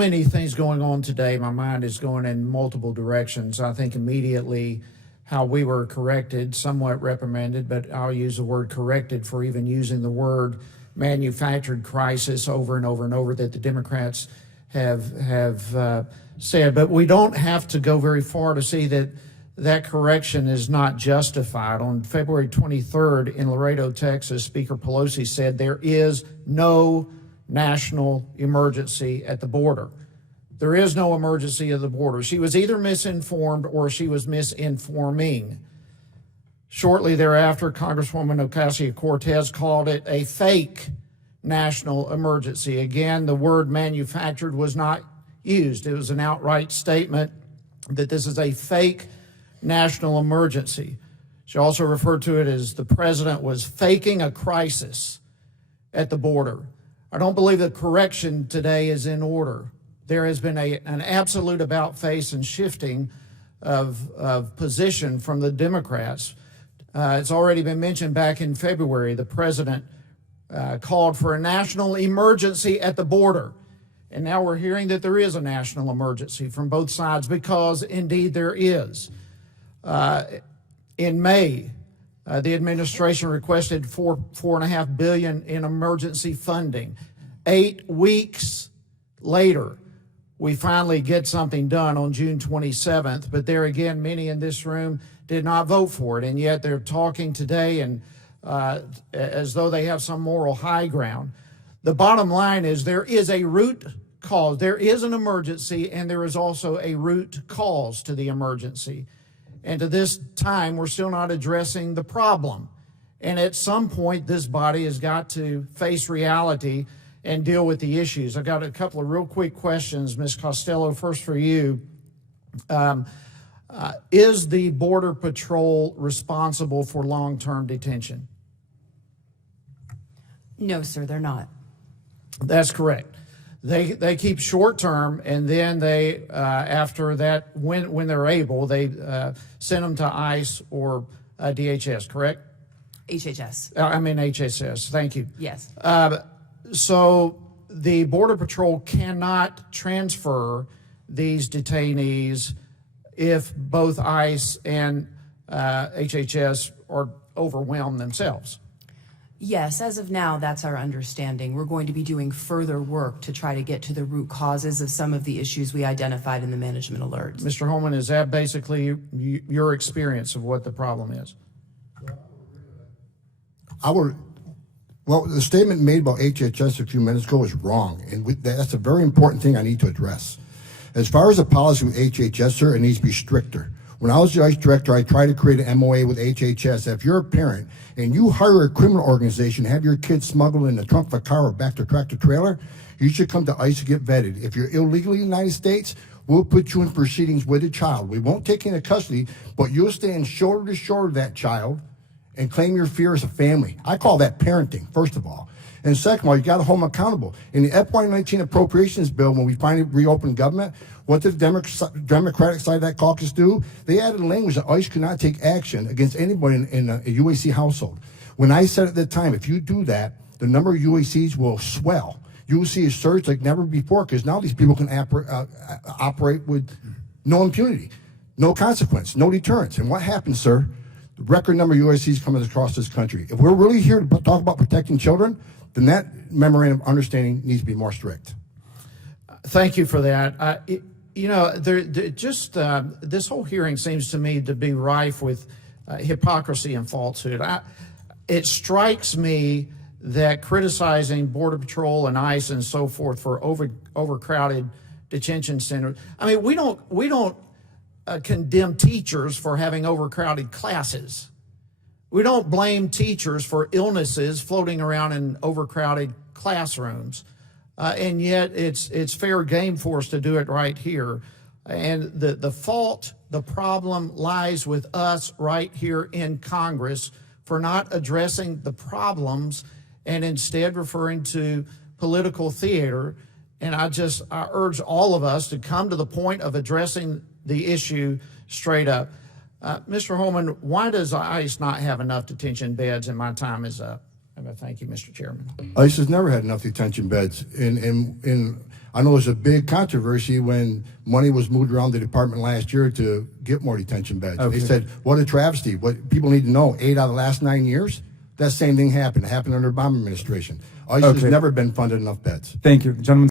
Many things going on today. My mind is going in multiple directions. I think immediately how we were corrected, somewhat reprimanded, but I'll use the word corrected for even using the word manufactured crisis over and over and over that the Democrats have said. But we don't have to go very far to see that that correction is not justified. On February 23rd in Laredo, Texas, Speaker Pelosi said there is no national emergency at the border. There is no emergency at the border. She was either misinformed or she was misinforming. Shortly thereafter, Congresswoman Ocasio-Cortez called it a fake national emergency. Again, the word manufactured was not used. It was an outright statement that this is a fake national emergency. She also referred to it as the president was faking a crisis at the border. I don't believe the correction today is in order. There has been an absolute about-face and shifting of position from the Democrats. It's already been mentioned back in February, the president called for a national emergency at the border. And now we're hearing that there is a national emergency from both sides because indeed there is. In May, the administration requested $4.5 billion in emergency funding. 8 weeks later, we finally get something done on June 27th. But there again, many in this room did not vote for it, and yet they're talking today and as though they have some moral high ground. The bottom line is there is a root cause. There is an emergency, and there is also a root cause to the emergency. And to this time, we're still not addressing the problem. And at some point, this body has got to face reality and deal with the issues. I've got a couple of real quick questions. Ms. Costello, first for you. Is the Border Patrol responsible for long-term detention? No, sir, they're not. That's correct. They keep short-term, and then they, after that, when they're able, they send them to ICE or DHS, correct? HHS. HHS, thank you. Yes. So the Border Patrol cannot transfer these detainees if both ICE and HHS are overwhelmed themselves. Yes, as of now, that's our understanding. We're going to be doing further work to try to get to the root causes of some of the issues we identified in the management alerts. Mr. Holman, is that basically your experience of what the problem is? Well, the statement made about HHS a few minutes ago is wrong, and that's a very important thing I need to address. As far as the policy with HHS, sir, it needs to be stricter. When I was the ICE director, I tried to create an MOA with HHS. If you're a parent and you hire a criminal organization to have your kids smuggled in the trunk of a car or back to tractor trailer, you should come to ICE to get vetted. If you're illegally in the United States, we'll put you in proceedings with a child. We won't take you into custody, but you'll stand shoulder to shoulder with that child and claim your fear as a family. I call that parenting, first of all. And second of all, you got to hold them accountable. In the FY19 appropriations bill, when we finally reopened government, what did the Democratic side of that caucus do? They added language that ICE could not take action against anybody in a UAC household. When I said at the time, if you do that, the number of UACs will swell. You will see a surge like never before because now these people can operate with no impunity, no consequence, no deterrence. And what happens, sir? The record number of UACs coming across this country. If we're really here to talk about protecting children, then that memorandum of understanding needs to be more strict. Thank you for that. This whole hearing seems to me to be rife with hypocrisy and falsehood. It strikes me that criticizing Border Patrol and ICE and so forth for overcrowded detention centers. We don't condemn teachers for having overcrowded classes. We don't blame teachers for illnesses floating around in overcrowded classrooms. And yet it's fair game for us to do it right here. And the problem lies with us right here in Congress for not addressing the problems and instead referring to political theater. And I urge all of us to come to the point of addressing the issue straight up. Mr. Holman, why does ICE not have enough detention beds? And my time is up. Thank you, Mr. Chairman. ICE has never had enough detention beds. And I know there's a big controversy when money was moved around the department last year to get more detention beds. Okay. They said, what a travesty. What people need to know, 8 out of the last 9 years, that same thing happened. It happened under Obama administration. ICE has Okay. never been funded enough beds. Thank you. Gentlemen.